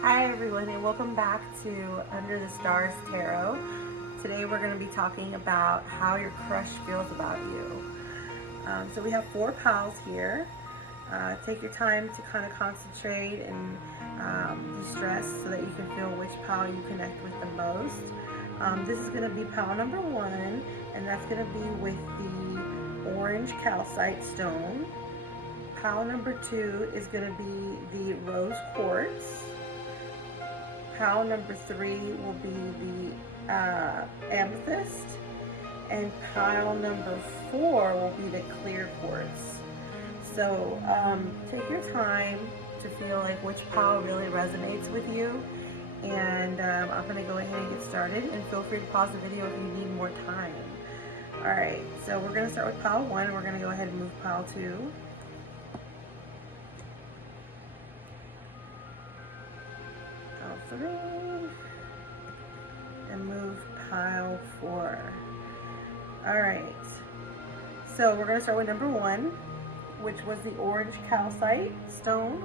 Hi everyone, and welcome back to Under the Stars Tarot. Today we're going to be talking about how your crush feels about you. So we have 4 piles here. Take your time to kind of concentrate and de-stress so that you can feel which pile you connect with the most. This is going to be pile number 1, and that's going to be with the orange calcite stone. Pile number 2 is going to be the rose quartz. Pile number 3 will be the amethyst, and pile number 4 will be the clear quartz. So take your time to feel like which pile really resonates with you, and I'm going to go ahead and get started, and feel free to pause the video if you need more time. Alright, so we're going to start with pile 1. We're going to go ahead and move pile 2. Pile 3, and move pile 4. Alright, so we're going to start with number 1, which was the orange calcite stone.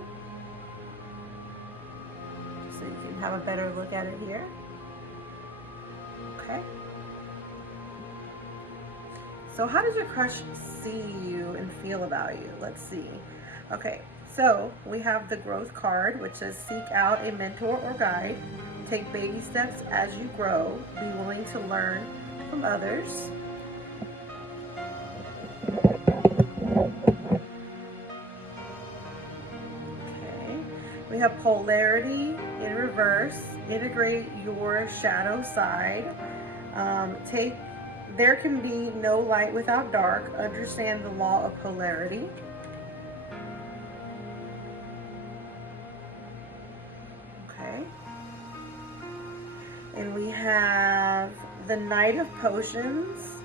So you can have a better look at it here. Okay. So how does your crush see you and feel about you? Let's see. Okay, so we have the growth card, which says seek out a mentor or guide. Take baby steps as you grow. Be willing to learn from others. Okay, we have polarity in reverse. Integrate your shadow side. There can be no light without dark. Understand the law of polarity. Okay. And we have the Knight of Potions.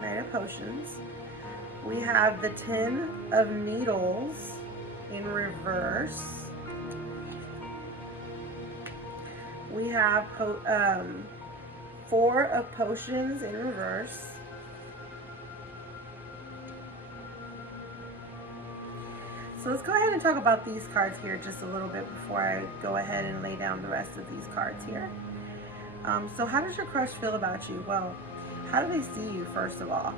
Knight of Potions. We have the 10 of Needles in reverse. We have 4 of Potions in reverse. So let's go ahead and talk about these cards here just a little bit before I go ahead and lay down the rest of these cards here. So how does your crush feel about you? Well, how do they see you, first of all?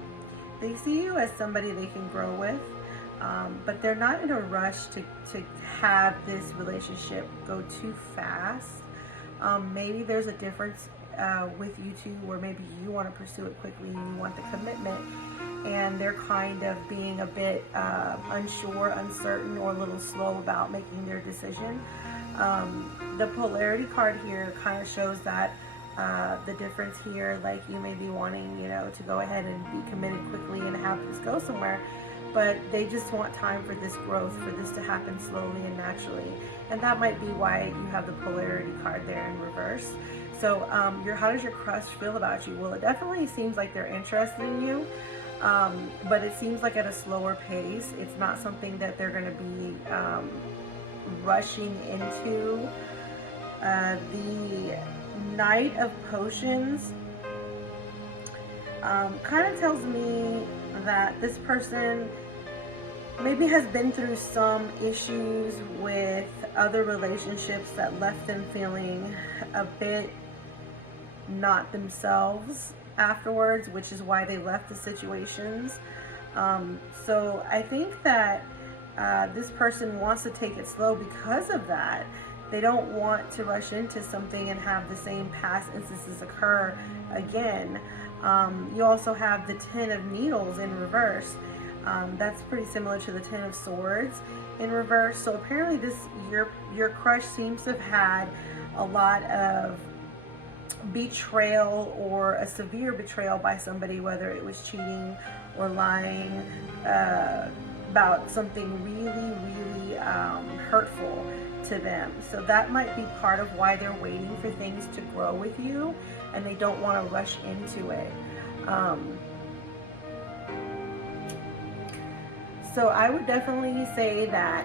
They see you as somebody they can grow with, but they're not in a rush to have this relationship go too fast. Maybe there's a difference with you two, where maybe you want to pursue it quickly and you want the commitment, and they're kind of being a bit unsure, uncertain, or a little slow about making their decision. The polarity card here kind of shows that the difference here, like you may be wanting, to go ahead and be committed quickly and have this go somewhere, but they just want time for this growth, for this to happen slowly and naturally. And that might be why you have the polarity card there in reverse. So how does your crush feel about you? Well, it definitely seems like they're interested in you, but it seems like at a slower pace. It's not something that they're going to be rushing into. The Knight of Potions kind of tells me that this person maybe has been through some issues with other relationships that left them feeling a bit not themselves afterwards, which is why they left the situations. So I think that this person wants to take it slow because of that. They don't want to rush into something and have the same past instances occur again. You also have the 10 of Needles in reverse. That's pretty similar to the 10 of Swords in reverse. So apparently your crush seems to have had a lot of betrayal, or a severe betrayal by somebody, whether it was cheating or lying about something really hurtful to them. So that might be part of why they're waiting for things to grow with you, and they don't want to rush into it. So I would definitely say that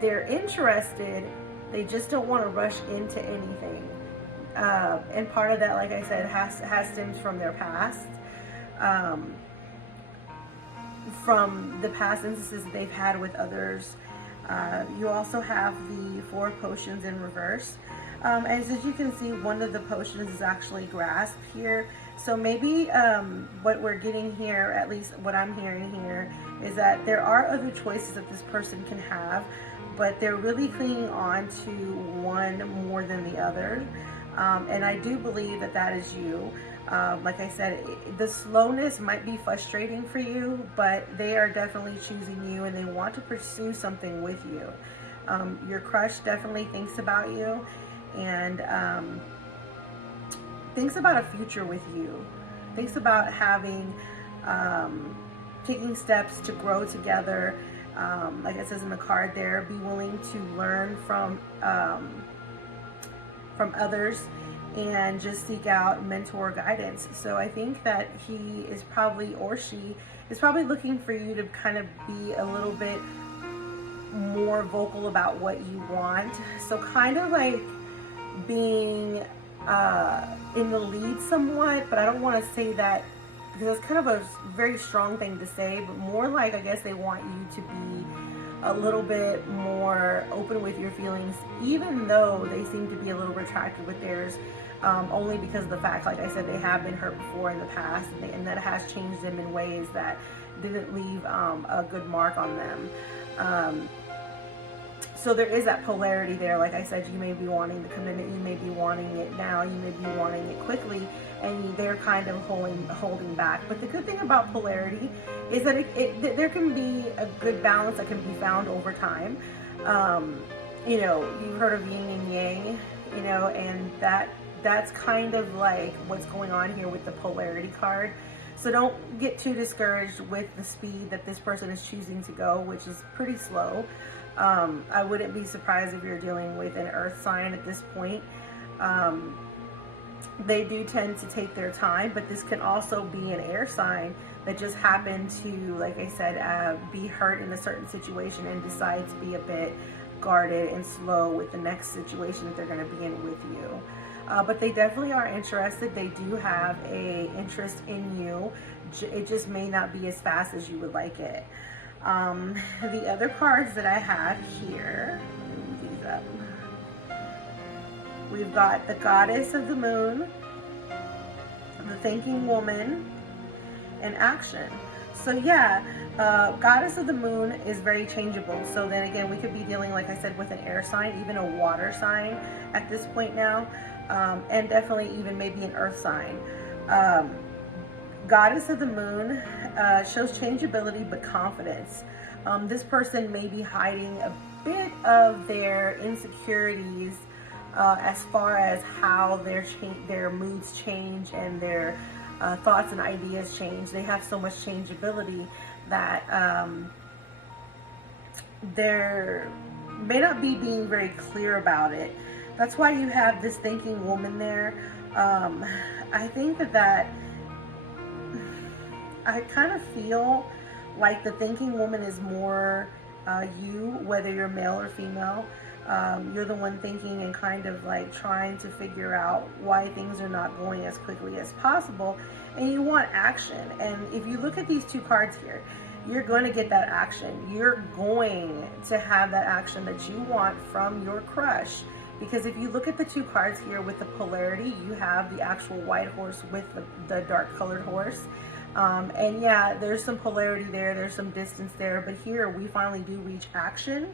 they're interested, they just don't want to rush into anything. and part of that, like I said, has stemmed from their past, from the past instances that they've had with others. You also have the 4 potions in reverse. As you can see, one of the potions is actually grasp here. So maybe what we're getting here, at least what I'm hearing here, is that there are other choices that this person can have, but they're really clinging on to one more than the other. And I do believe that that is you. Like I said, the slowness might be frustrating for you, but they are definitely choosing you and they want to pursue something with you. Your crush definitely thinks about you and thinks about a future with you. Thinks about having, taking steps to grow together. Like it says in the card there, be willing to learn from others and just seek out mentor guidance. So I think that he is probably, or she is probably looking for you to kind of be a little bit more vocal about what you want. So kind of like being in the lead somewhat, but I don't want to say that because it's kind of a very strong thing to say, but more like I guess they want you to be a little bit more open with your feelings, even though they seem to be a little retracted with theirs, only because of the fact, like I said, they have been hurt before in the past, and that has changed them in ways that didn't leave a good mark on them. So there is that polarity there. Like I said, you may be wanting the commitment, you may be wanting it now, you may be wanting it quickly, and they're kind of holding back. But the good thing about polarity is that there can be a good balance that can be found over time. You know, you've heard of yin and yang, you know, and that's kind of like what's going on here with the polarity card. So don't get too discouraged with the speed that this person is choosing to go, which is pretty slow. I wouldn't be surprised if you're dealing with an earth sign at this point. They do tend to take their time, but this can also be an air sign that just happened to, like I said, be hurt in a certain situation and decide to be a bit guarded and slow with the next situation that they're going to be in with you. But they definitely are interested. They do have a interest in you. It just may not be as fast as you would like it. The other cards that I have here, let me move these up. We've got the Goddess of the Moon, the Thinking Woman, and Action. So yeah, Goddess of the Moon is very changeable. So then again, we could be dealing, like I said, with an air sign, even a water sign at this point now, and definitely even maybe an earth sign. Goddess of the Moon shows changeability but confidence. This person may be hiding a bit of their insecurities as far as how their moods change and their thoughts and ideas change. They have so much changeability that they may not be being very clear about it. That's why you have this Thinking Woman there. I think that I kind of feel like the Thinking Woman is more you, whether you're male or female. You're the one thinking and kind of like trying to figure out why things are not going as quickly as possible, and you want action. And if you look at these two cards here, you're going to get that action. You're going to have that action that you want from your crush. Because if you look at the two cards here with the polarity, you have the actual white horse with the dark colored horse. And yeah, there's some polarity there, there's some distance there, but here we finally do reach action.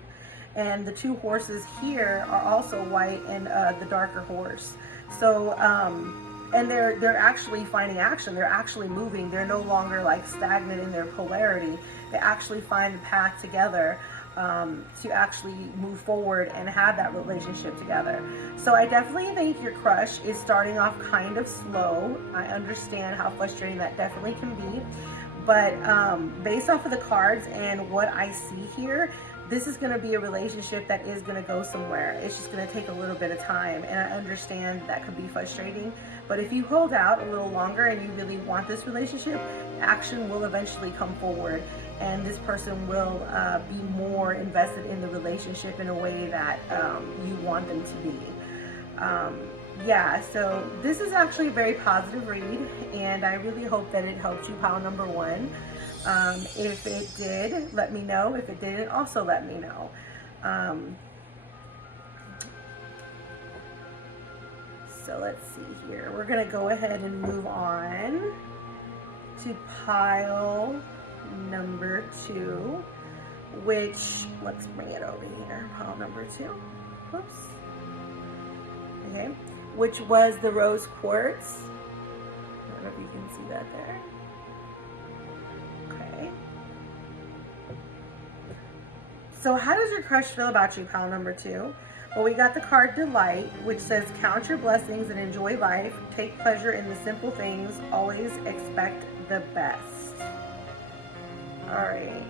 And the two horses here are also white and the darker horse. So, and they're actually finding action. They're actually moving. They're no longer like stagnant in their polarity. They actually find the path together to actually move forward and have that relationship together. So I definitely think your crush is starting off kind of slow. I understand how frustrating that definitely can be. But based off of the cards and what I see here, this is going to be a relationship that is going to go somewhere. It's just going to take a little bit of time, and I understand that could be frustrating. But if you hold out a little longer and you really want this relationship, action will eventually come forward, and this person will be more invested in the relationship in a way that you want them to be. Yeah, so this is actually a very positive read, and I really hope that it helped you, pile number one. If it did, let me know. If it didn't, also let me know. So let's see here. We're going to go ahead and move on to pile number two, which, let's bring it over here. Pile number two. Whoops. Okay. Which was the rose quartz. I don't know if you can see that there. Okay. So how does your crush feel about you, pile number two? Well, we got the card Delight, which says count your blessings and enjoy life. Take pleasure in the simple things. Always expect the best. All right.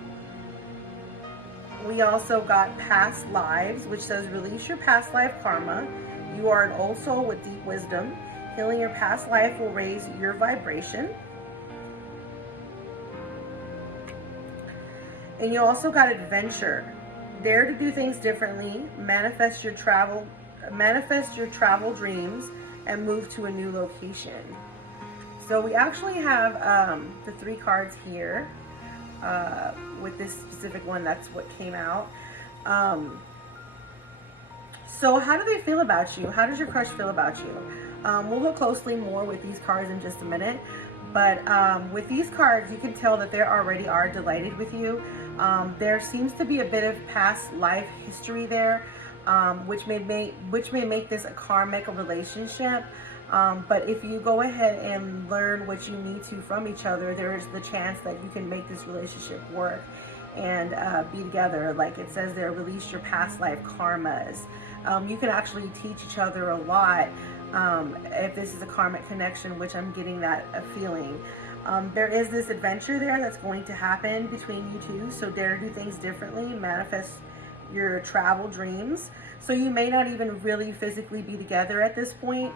We also got Past Lives, which says release your past life karma. You are an old soul with deep wisdom. Healing your past life will raise your vibration. And you also got Adventure. Dare to do things differently. Manifest your travel dreams and move to a new location. So we actually have the three cards here. With this specific one, that's what came out. So how do they feel about you? How does your crush feel about you? We'll look closely more with these cards in just a minute. But with these cards, you can tell that they already are delighted with you. There seems to be a bit of past life history there, which may make this a karmic relationship. But if you go ahead and learn what you need to from each other, there's the chance that you can make this relationship work and be together. Like it says there, release your past life karmas. You can actually teach each other a lot if this is a karmic connection, which I'm getting that feeling. There is this adventure there that's going to happen between you two, so dare to do things differently, manifest your travel dreams. So you may not even really physically be together at this point.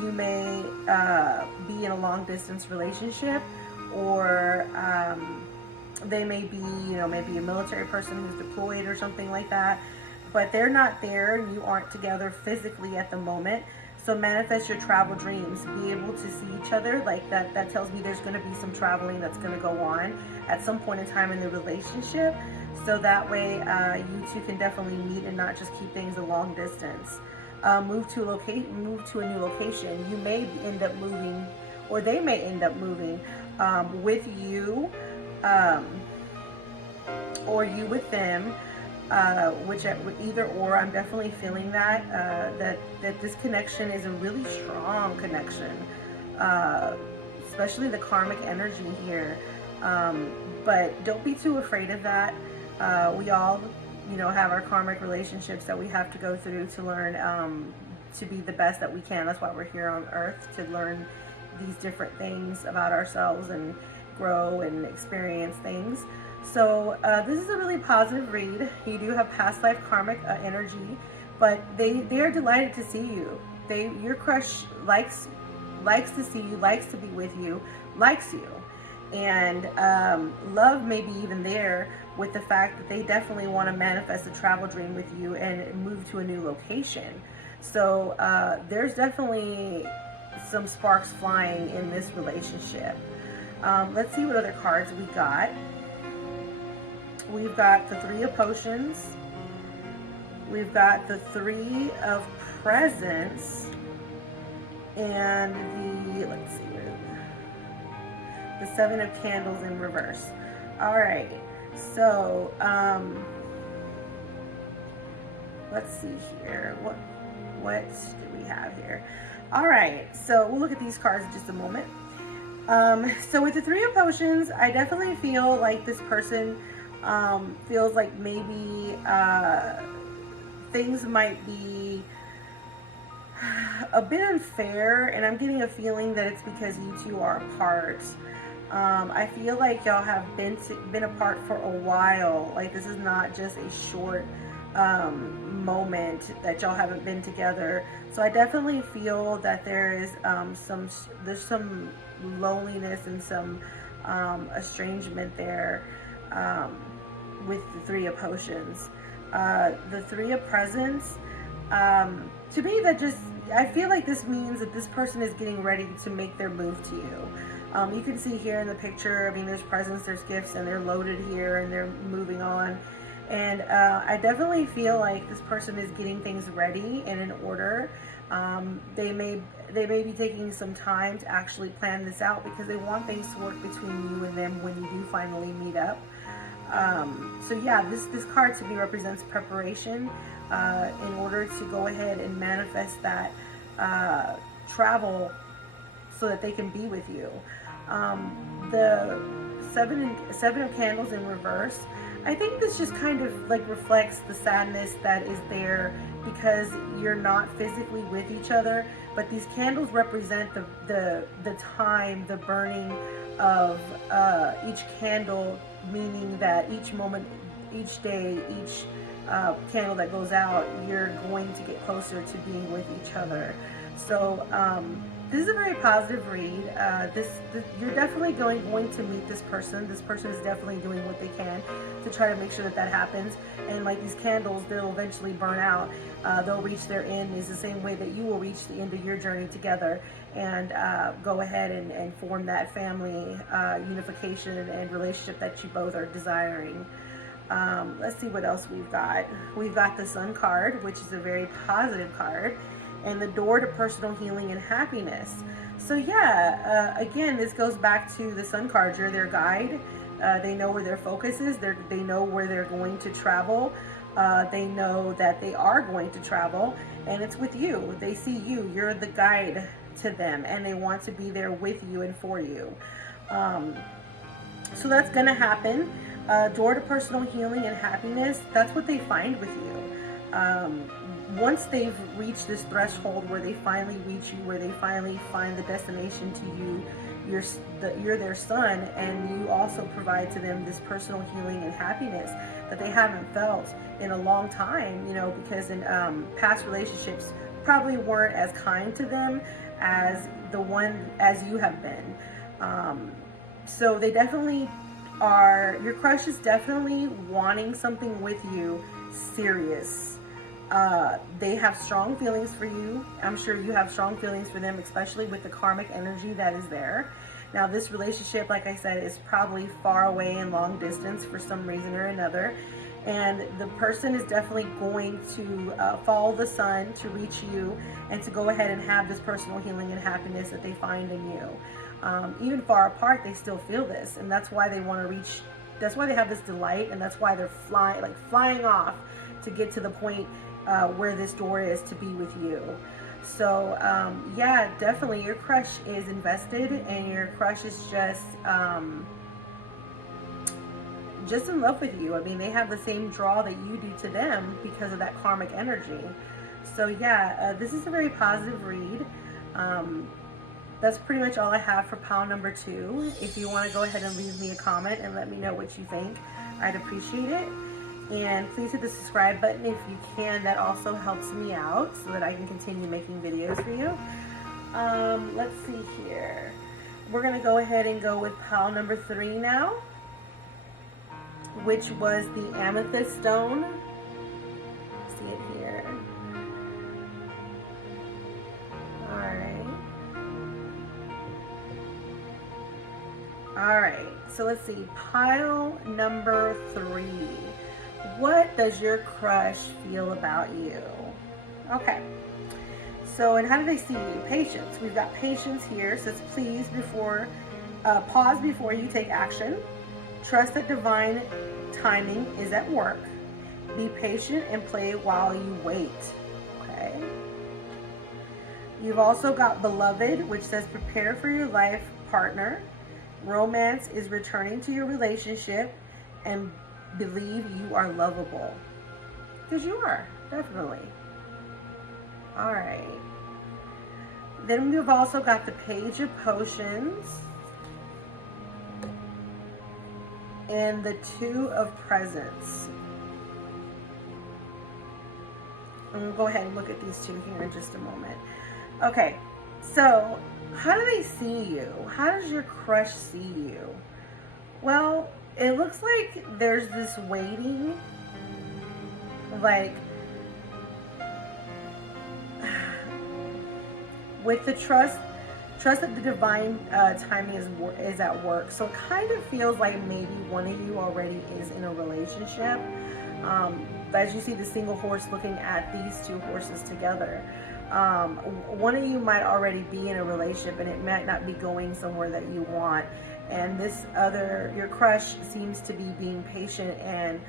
You may be in a long distance relationship, or they may be, maybe a military person who's deployed or something like that, but they're not there and you aren't together physically at the moment. So manifest your travel dreams, be able to see each other. Like that tells me there's going to be some traveling that's going to go on at some point in time in the relationship. So that way you two can definitely meet and not just keep things a long distance. Move to a new location. You may end up moving, or they may end up moving with you, or you with them. Either or. I'm definitely feeling that that this connection is a really strong connection, especially the karmic energy here. But don't be too afraid of that. We all, have our karmic relationships that we have to go through to learn to be the best that we can. That's why we're here on Earth, to learn these different things about ourselves and grow and experience things. So this is a really positive read. You do have past life karmic energy, but they are delighted to see you. Your crush likes to see you, likes to be with you, likes you. And love may be even there with the fact that they definitely want to manifest a travel dream with you and move to a new location. So there's definitely some sparks flying in this relationship. Let's see what other cards we got. We've got the Three of Potions. We've got the Three of Presents. And let's see, the Seven of Candles in reverse. All right, so let's see here. What do we have here? All right, so we'll look at these cards in just a moment. So with the Three of Potions, I definitely feel like this person feels like maybe things might be a bit unfair, and I'm getting a feeling that it's because you two are apart. I feel like y'all have been apart for a while. Like this is not just a short moment that y'all haven't been together. So I definitely feel that there is some loneliness and some estrangement there with the Three of Potions. The Three of Presents, to me, that just, I feel like this means that this person is getting ready to make their move to you. You can see here in the picture, I mean, there's presents, there's gifts, and they're loaded here, and they're moving on. And I definitely feel like this person is getting things ready and in order. They may be taking some time to actually plan this out because they want things to work between you and them when you do finally meet up. So yeah, this card to me represents preparation in order to go ahead and manifest that travel so that they can be with you. The seven of candles in reverse, I think this just kind of like reflects the sadness that is there because you're not physically with each other, but these candles represent the time, the burning of each candle, meaning that each moment, each day, each candle that goes out, you're going to get closer to being with each other. So this is a very positive read. You're definitely going to meet this person. This person is definitely doing what they can to try to make sure that happens. And like these candles, they'll eventually burn out. They'll reach their end is the same way that you will reach the end of your journey together and go ahead and form that family unification and relationship that you both are desiring. Let's see what else we've got. We've got the Sun card, which is a very positive card, and the door to personal healing and happiness. So yeah, again, this goes back to the Sun card. You're their guide. They know where their focus is. They know where they're going to travel. They know that they are going to travel, and it's with you. They see you. You're the guide to them, and they want to be there with you and for you. So that's going to happen. Door to personal healing and happiness, that's what they find with you. Once they've reached this threshold where they finally reach you, where they finally find the destination to you, you're their sun, and you also provide to them this personal healing and happiness that they haven't felt in a long time, you know, because in past relationships probably weren't as kind to them as you have been. So they definitely are, your crush is definitely wanting something with you serious. They have strong feelings for you. I'm sure you have strong feelings for them, especially with the karmic energy that is there. Now, this relationship, like I said, is probably far away and long distance for some reason or another. And the person is definitely going to follow the sun to reach you and to go ahead and have this personal healing and happiness that they find in you. Even far apart, they still feel this, and that's why they want to reach. That's why they have this delight, and that's why they're flying off to get to the point where this door is to be with you. So yeah, definitely your crush is invested, and your crush is just in love with you. I mean, they have the same draw that you do to them because of that karmic energy. So yeah, this is a very positive read. That's pretty much all I have for pile number 2. If you want to go ahead and leave me a comment and let me know what you think, I'd appreciate it. And please hit the subscribe button if you can. That also helps me out so that I can continue making videos for you. Let's see here. We're going to go ahead and go with pile number 3 now, which was the amethyst stone. See it here. All right, so let's see, pile number 3. What does your crush feel about you? Okay, so, and how do they see you? Patience. We've got patience here. Says, please pause before you take action. Trust that divine timing is at work. Be patient and play while you wait. Okay. You've also got beloved, which says prepare for your life partner. Romance is returning to your relationship, and believe you are lovable. Because you are, definitely. All right. Then we've also got the Page of Potions and the Two of Presents. And we'll go ahead and look at these two here in just a moment. Okay, so how do they see you? How does your crush see you? Well, it looks like there's this waiting, like, with the trust that the divine timing is at work. So it kind of feels like maybe one of you already is in a relationship. As you see the single horse looking at these two horses together, one of you might already be in a relationship, and it might not be going somewhere that you want. And this other, your crush, seems to be being patient and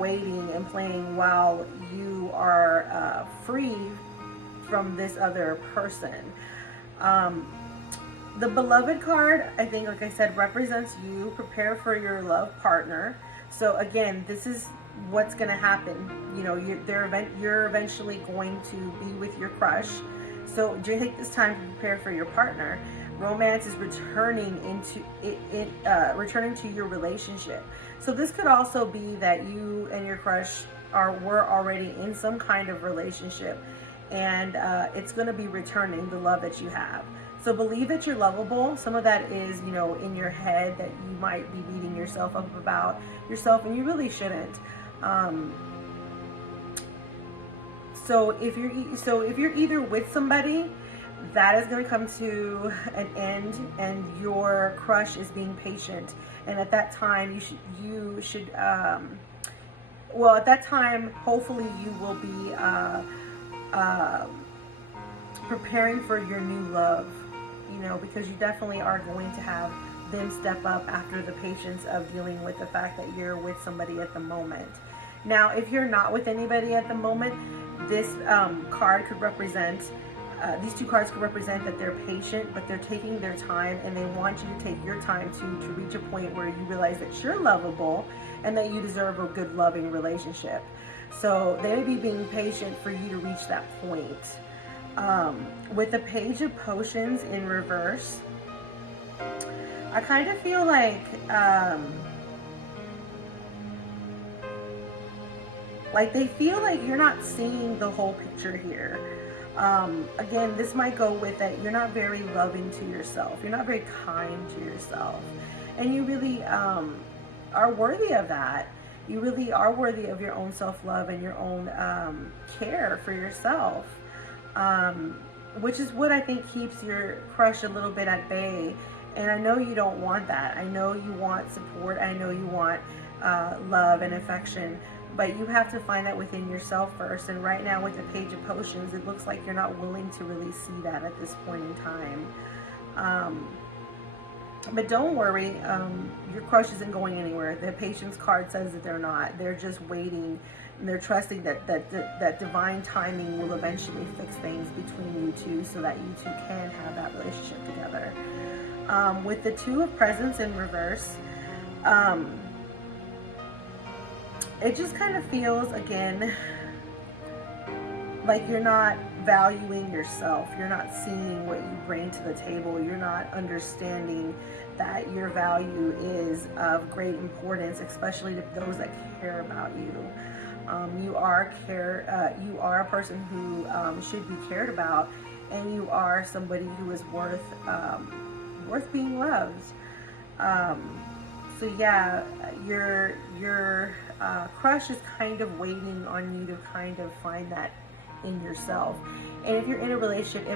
waiting and playing while you are free from this other person. The beloved card, I think, like I said, represents you. Prepare for your love partner. So again, this is what's going to happen. You know, you're eventually going to be with your crush. So take this time to prepare for your partner. Romance is returning returning to your relationship. So this could also be that you and your crush were already in some kind of relationship, and it's going to be returning the love that you have. So believe that you're lovable. Some of that is, you know, in your head that you might be beating yourself up about yourself, and you really shouldn't. So if you're either with somebody, that is going to come to an end, and your crush is being patient. And at that time, you should well, at that time, hopefully you will be preparing for your new love, you know, because you definitely are going to have them step up after the patience of dealing with the fact that you're with somebody at the moment. Now, if you're not with anybody at the moment, this card could represent, these two cards could represent that they're patient, but they're taking their time, and they want you to take your time to reach a point where you realize that you're lovable and that you deserve a good, loving relationship. So they may be being patient for you to reach that point. With the Page of Potions in reverse, I kind of feel like they feel like you're not seeing the whole picture here. Again, this might go with that you're not very loving to yourself. You're not very kind to yourself. And you really are worthy of that. You really are worthy of your own self-love and your own care for yourself. Which is what I think keeps your crush a little bit at bay. And I know you don't want that. I know you want support. I know you want love and affection. But you have to find that within yourself first. And right now with the Page of Potions, it looks like you're not willing to really see that at this point in time. But don't worry, your crush isn't going anywhere. The Patience card says that they're not. They're just waiting, and they're trusting that divine timing will eventually fix things between you two, so that you two can have that relationship together. With the Two of Presents in reverse, it just kind of feels, again, like you're not valuing yourself. You're not seeing what you bring to the table. You're not understanding that your value is of great importance, especially to those that care about you. You are a person who should be cared about, and you are somebody who is worth being loved. So yeah, your crush is kind of waiting on you to kind of find that in yourself. And if you're in a relationship,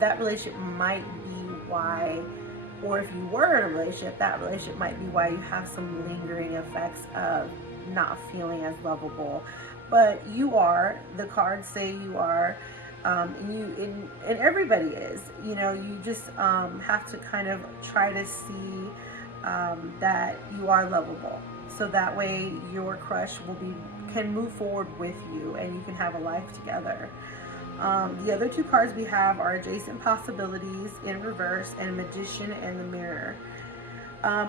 that relationship might be why, or if you were in a relationship, that relationship might be why you have some lingering effects of not feeling as lovable. But you are, the cards say you are, and everybody is. You know, you just have to kind of try to see that you are lovable, so that way your crush can move forward with you, and you can have a life together. The other two cards we have are Adjacent Possibilities in reverse and Magician and the Mirror.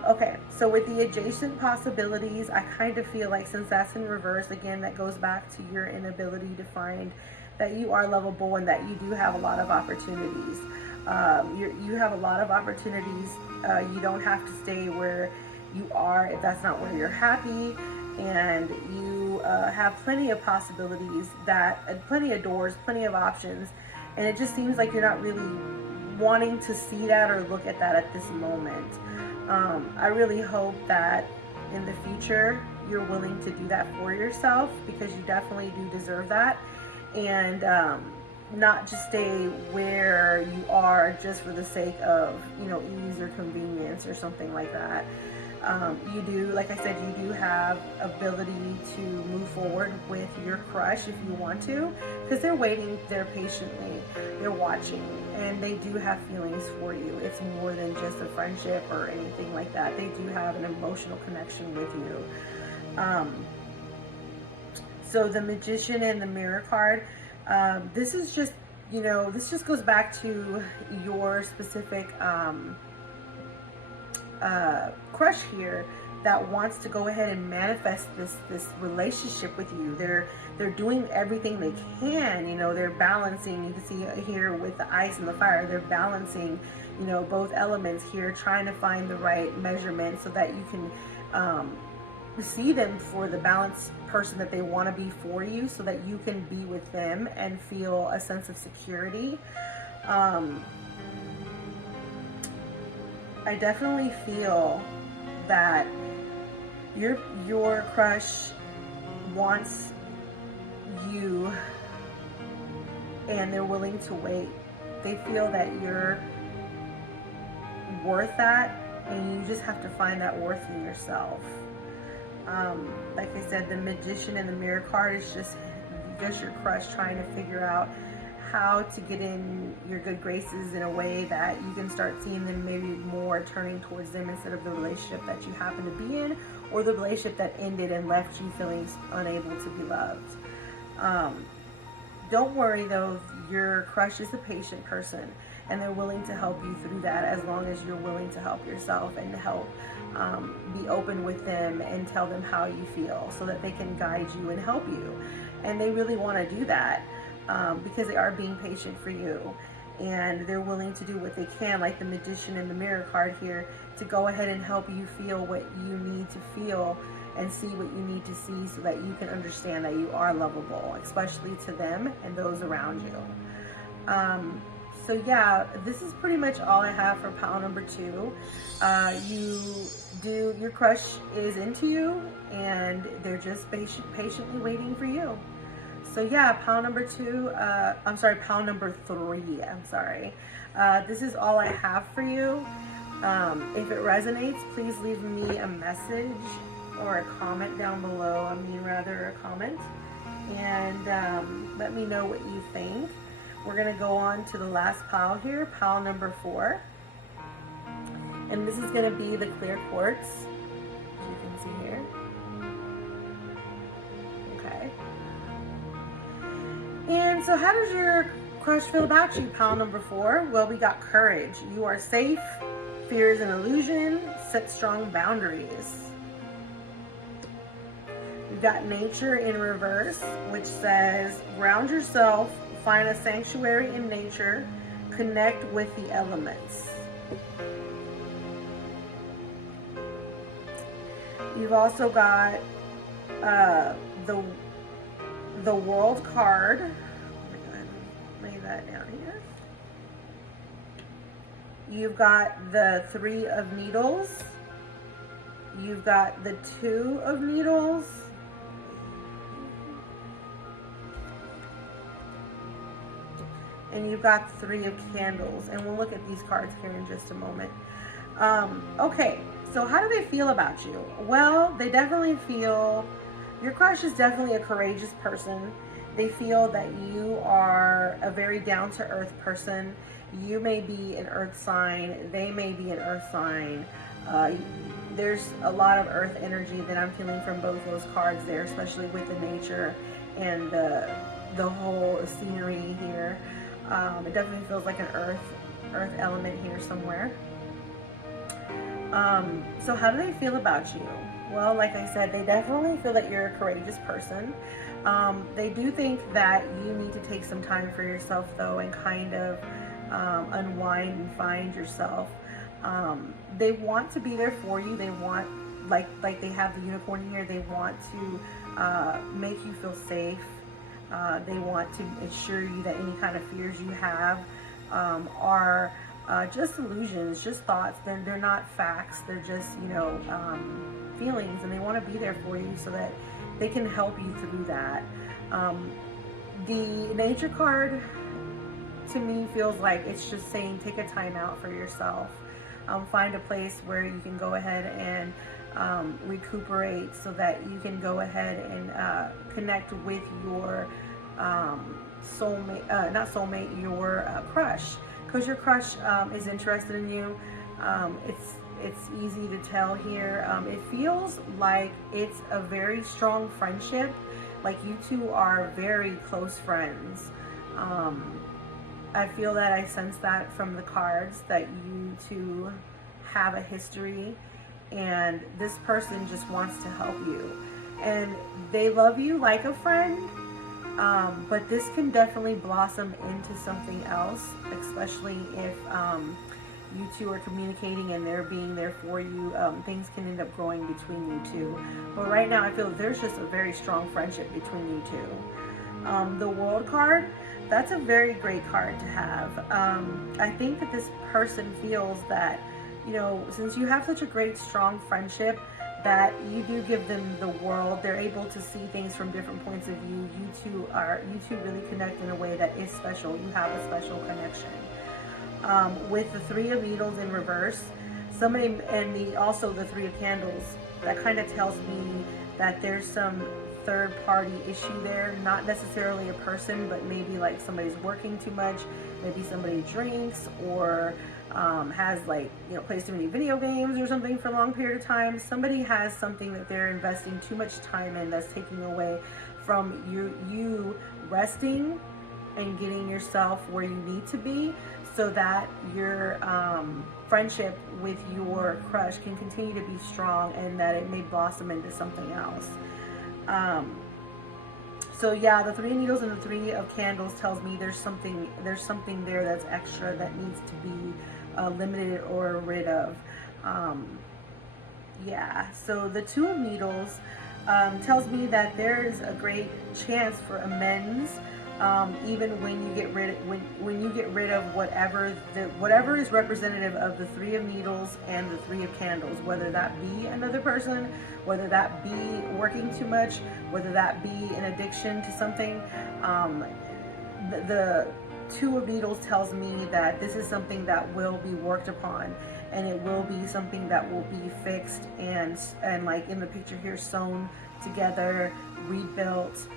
Okay, so with the Adjacent Possibilities, I kind of feel like, since that's in reverse, again, that goes back to your inability to find that you are lovable and that you do have a lot of opportunities. You have a lot of opportunities. You don't have to stay where you are if that's not where you're happy. And you have plenty of possibilities, plenty of doors, plenty of options. And it just seems like you're not really wanting to see that or look at that at this moment. I really hope that in the future you're willing to do that for yourself, because you definitely do deserve that. And not just stay where you are just for the sake of, you know, ease or convenience or something like that. You do, like I said, you do have ability to move forward with your crush if you want to, because they're waiting there patiently, they're watching, and they do have feelings for you. It's more than just a friendship or anything like that. They do have an emotional connection with you. So the Magician and the Mirror card, this is just, you know, this just goes back to your specific crush here that wants to go ahead and manifest this relationship with you. They're doing everything they can, you know, they're balancing. You can see here with the ice and the fire, they're balancing, you know, both elements here, trying to find the right measurement so that you can see them for the balanced person that they want to be for you, so that you can be with them and feel a sense of security. I definitely feel that your crush wants you and they're willing to wait. They feel that you're worth that, and you just have to find that worth in yourself. Like I said, the Magician and the Mirror card is just your crush trying to figure out how to get in your good graces in a way that you can start seeing them maybe more turning towards them instead of the relationship that you happen to be in, or the relationship that ended and left you feeling unable to be loved. Don't worry though, your crush is a patient person, and they're willing to help you through that as long as you're willing to help yourself and to help be open with them and tell them how you feel so that they can guide you and help you. And they really want to do that because they are being patient for you, and they're willing to do what they can, like the Magician and the Mirror card here, to go ahead and help you feel what you need to feel and see what you need to see so that you can understand that you are lovable, especially to them and those around you. So yeah, this is pretty much all I have for pile number 2. Your crush is into you, and they're just patiently waiting for you. So yeah, pile number 2, pile number 3, I'm sorry. This is all I have for you. If it resonates, please leave me a message or a comment down below. A comment. And let me know what you think. We're going to go on to the last pile here, pile number 4. And this is going to be the clear quartz, as you can see here. Okay. And so how does your crush feel about you, pile number 4? Well, we got courage. You are safe. Fear is an illusion. Set strong boundaries. We've got nature in reverse, which says ground yourself. Find a sanctuary in nature, connect with the elements. You've also got the World card. Let me go ahead and lay that down here. You've got the 3 of Needles. You've got the 2 of Needles. And you've got 3 of Candles, and we'll look at these cards here in just a moment. Okay, so how do they feel about you? Well, they definitely feel, your crush is definitely a courageous person. They feel that you are a very down-to-earth person. You may be an earth sign, they may be an earth sign. There's a lot of earth energy that I'm feeling from both those cards there, especially with the nature and the whole scenery here. It definitely feels like an earth element here somewhere. So how do they feel about you? Well, like I said, they definitely feel that you're a courageous person. They do think that you need to take some time for yourself though, and kind of unwind and find yourself. They want to be there for you. They want, like they have the unicorn here, they want to make you feel safe. They want to assure you that any kind of fears you have are just illusions, just thoughts. They're not facts. They're just, you know, feelings, and they want to be there for you so that they can help you through that. The nature card to me feels like it's just saying take a time out for yourself. Find a place where you can go ahead and recuperate so that you can go ahead and connect with your soulmate, not soulmate, your crush, because your crush is interested in you. It's easy to tell here. It feels like it's a very strong friendship, like you two are very close friends. I feel that, I sense that from the cards, that you two have a history and this person just wants to help you. And they love you like a friend, but this can definitely blossom into something else, especially if you two are communicating and they're being there for you. Things can end up growing between you two. But right now I feel there's just a very strong friendship between you two. The World card, that's a very great card to have. I think that this person feels that, you know, since you have such a great strong friendship, that you do give them the world. They're able to see things from different points of view. You two really connect in a way that is special. You have a special connection. With the Three of Needles in reverse, somebody, and also the Three of Candles, that kind of tells me that there's some third party issue there. Not necessarily a person, but maybe like somebody's working too much, maybe somebody drinks, or has, like, you know, plays too many video games or something for a long period of time. Somebody has something that they're investing too much time in that's taking away from you resting and getting yourself where you need to be, so that your friendship with your crush can continue to be strong and that it may blossom into something else. So yeah, the Three of Needles and the Three of Candles tells me there's something there that's extra that needs to be limited or rid of. Yeah, so the Two of Needles tells me that there is a great chance for amends, even when you get rid of whatever is representative of the Three of Needles and the Three of Candles, whether that be another person, whether that be working too much, whether that be an addiction to something. The Two of Needles tells me that this is something that will be worked upon, and it will be something that will be fixed and like in the picture here, sewn together, rebuilt,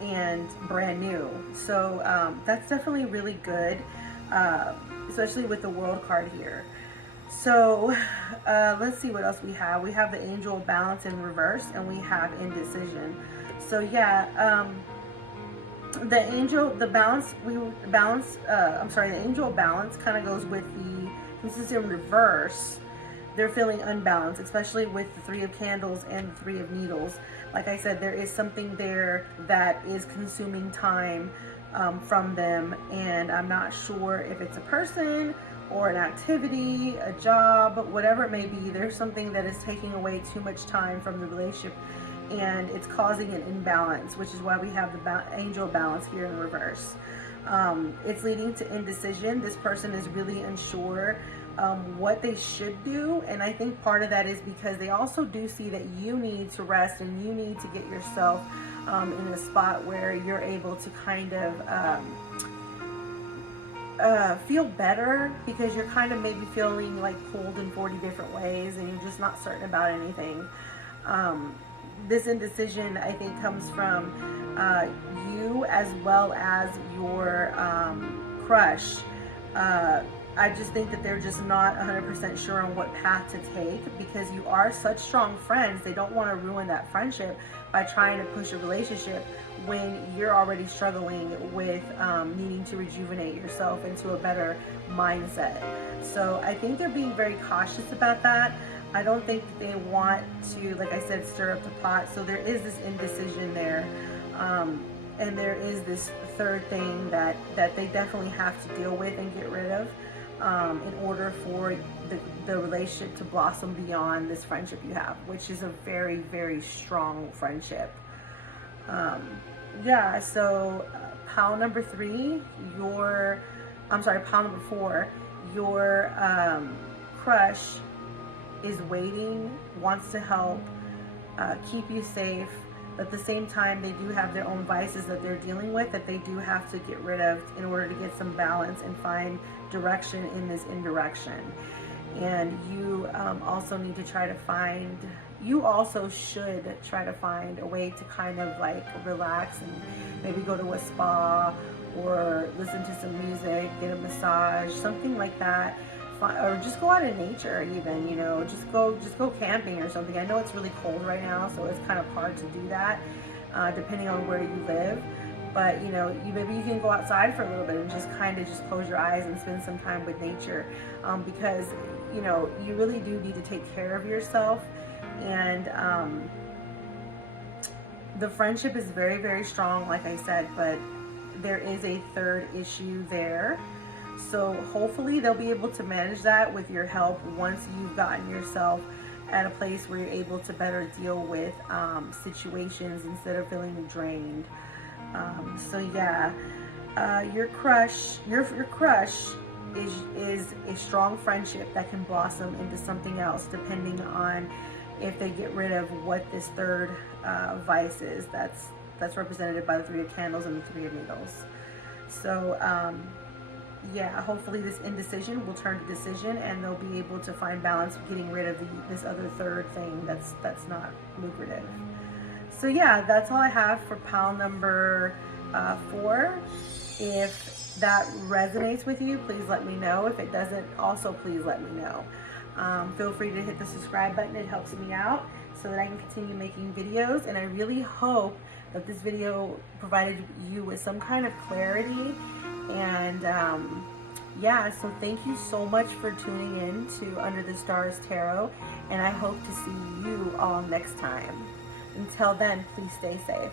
and brand new. So that's definitely really good, especially with the World card here. So let's see what else we have. We have the Angel of Balance in reverse, and we have Indecision. So yeah, the Angel of Balance kind of goes with the, since it's in reverse, they're feeling unbalanced, especially with the Three of Candles and the Three of Needles. Like I said, there is something there that is consuming time from them, and I'm not sure if it's a person or an activity, a job, whatever it may be. There's something that is taking away too much time from the relationship, and it's causing an imbalance, which is why we have the Angel Balance here in reverse. It's leading to indecision. This person is really unsure what they should do, and I think part of that is because they also do see that you need to rest and you need to get yourself in a spot where you're able to kind of feel better, because you're kind of maybe feeling like pulled in 40 different ways and you're just not certain about anything. This indecision, I think, comes from you as well as your crush. I just think that they're just not 100% sure on what path to take, because you are such strong friends. They don't want to ruin that friendship by trying to push a relationship when you're already struggling with needing to rejuvenate yourself into a better mindset. So I think they're being very cautious about that. I don't think that they want to, like I said, stir up the pot. So there is this indecision there. And there is this third thing that they definitely have to deal with and get rid of in order for the relationship to blossom beyond this friendship you have, which is a very, very strong friendship. Yeah, so pile number 4, your crush is waiting, wants to help, keep you safe, But at the same time, they do have their own vices that they're dealing with that they do have to get rid of in order to get some balance and find direction in this indirection. And you also need to try to find, you also should try to find a way to kind of like relax and maybe go to a spa or listen to some music, get a massage, something like that. Or just go out in nature even, you know, just go camping or something. I know it's really cold right now, so it's kind of hard to do that depending on where you live. But you know, maybe you can go outside for a little bit and just kind of just close your eyes and spend some time with nature, because you know, you really do need to take care of yourself. And the friendship is very, very strong, like I said, but there is a third issue there. So hopefully they'll be able to manage that with your help once you've gotten yourself at a place where you're able to better deal with situations instead of feeling drained. So yeah, your crush is a strong friendship that can blossom into something else depending on if they get rid of what this third vice is that's represented by the Three of Candles and the Three of Needles. So yeah, hopefully this indecision will turn to decision and they'll be able to find balance getting rid of this other third thing that's not lucrative. So yeah, that's all I have for pile number 4. If that resonates with you, please let me know. If it doesn't, also please let me know. Feel free to hit the subscribe button. It helps me out so that I can continue making videos. And I really hope that this video provided you with some kind of clarity. And yeah, so thank you so much for tuning in to Under the Stars Tarot. And I hope to see you all next time. Until then, please stay safe.